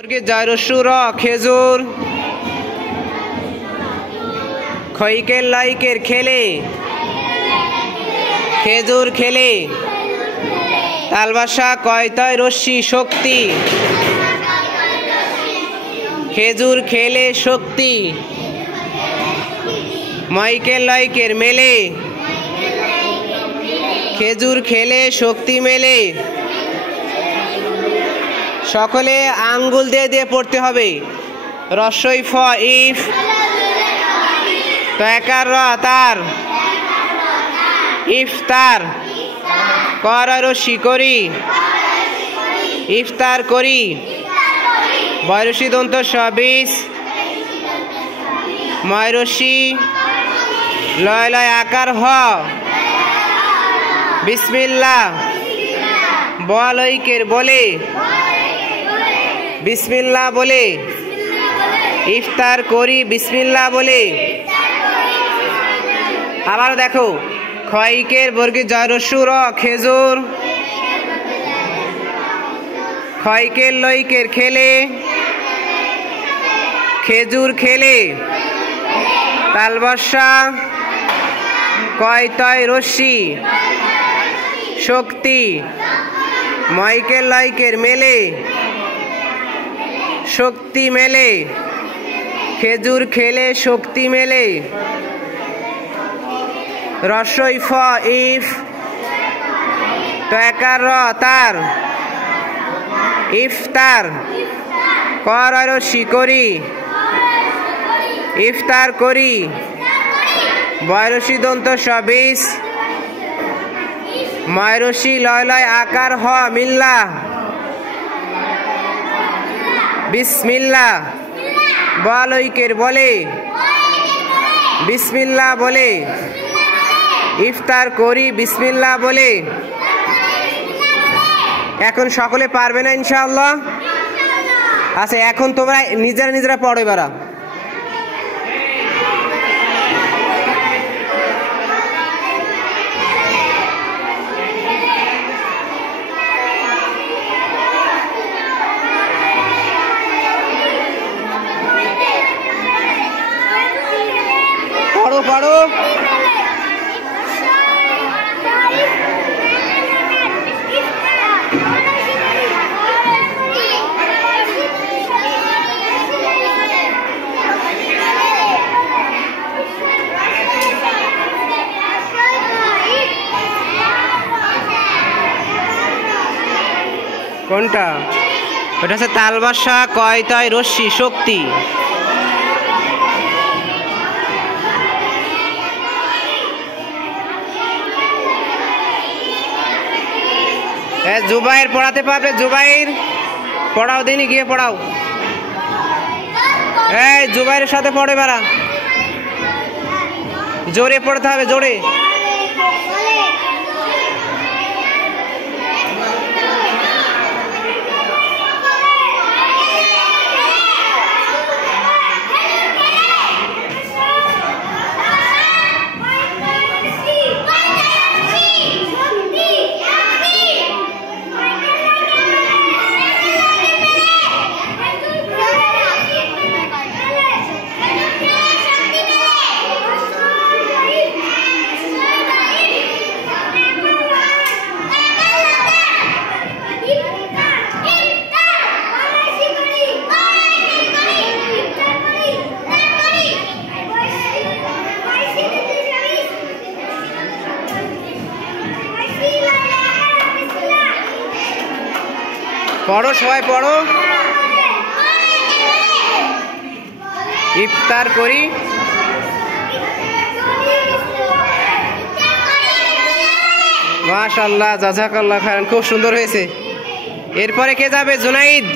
জারসুর খেজুর খইকের লাইকের খেলে খেজুর খেলে তালবাসা কয়তয় রশ্মি শক্তি খেজুর খেলে শক্তি মাইকেল লাইকের মেলে খেজুর খেলে শক্তি মেলে। সকলে আঙ্গুল দিয়ে দিয়ে পড়তে হবে। রস্বই ফ ইফ তয়কার র তার ইফতার কর রশি করি ইফতার করি। বয়রসি দন্ত সবিস ময়রসি লয় লয় আকার হ বিসমিল্লাহ বলইকের বলে বিসমিল্লাহ বলে ইফতার করি বিসমিল্লাহ বলে। আবার দেখো খইকের বর্গে জয়রসুর খেজুর খইকের লইকের খেলে খেজুর খেলে তালবর্ষা কয়তয় রশ্মি শক্তি মাইকেল লাইকের মেলে শক্তি মেলে খেজুর খেলে শক্তি মেলে। রস্বই ফ ইফ তয়কার র তার ইফতার কর রশি করি ইফতার করি। বয়রসি দন্ত সবিস ময়রসি লয় লয় আকার হ মিল্লাহ বিসমিল্লাহ বলইকের বলে বিসমিল্লাহ বলে ইফতার করি বিসমিল্লাহ বলে। এখন সকলে পারবে না ইনশাআল্লাহ? আচ্ছা এখন তোমরা নিজেরা নিজেরা পড়ো এবার। পড়ো পড়ো। কোনটা? ওটা হচ্ছে তালবাসা কয়তয় রশ্মি শক্তি। জুবাইর পড়াতে পারবে? জুবাইর পড়াও দিনই গিয়ে পড়াও। এই জুবাইরের সাথে পড়ে বেড়া, জোরে পড়তে হবে জোরে। পড়ো সবাই পড়ো। ইফতার করি মাশাআল্লাহ জাযাকাল্লাহ খায়রান, খুব সুন্দর হয়েছে। এরপরে কে যাবে? জুনাইদ।